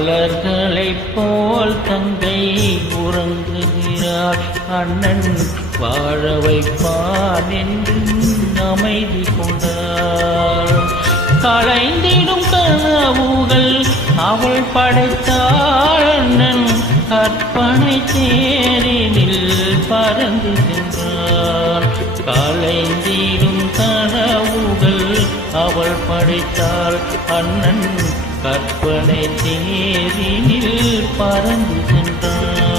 மலர்களைப் போல் தங்கை உறங்குகிறாள். அண்ணன் வாழ வைப்பான் என்று அமைதி கொண்டாள். களைந்திடும் கனவுகள் அவள் படைத்தாள். அண்ணன் கற்பனை தேரினில் பறந்து சென்றாள். களைந்திடும் கனவுகள் அவள் படைத்தாள். அண்ணன் கற்பனை தேரினில் பறந்து சென்றான்.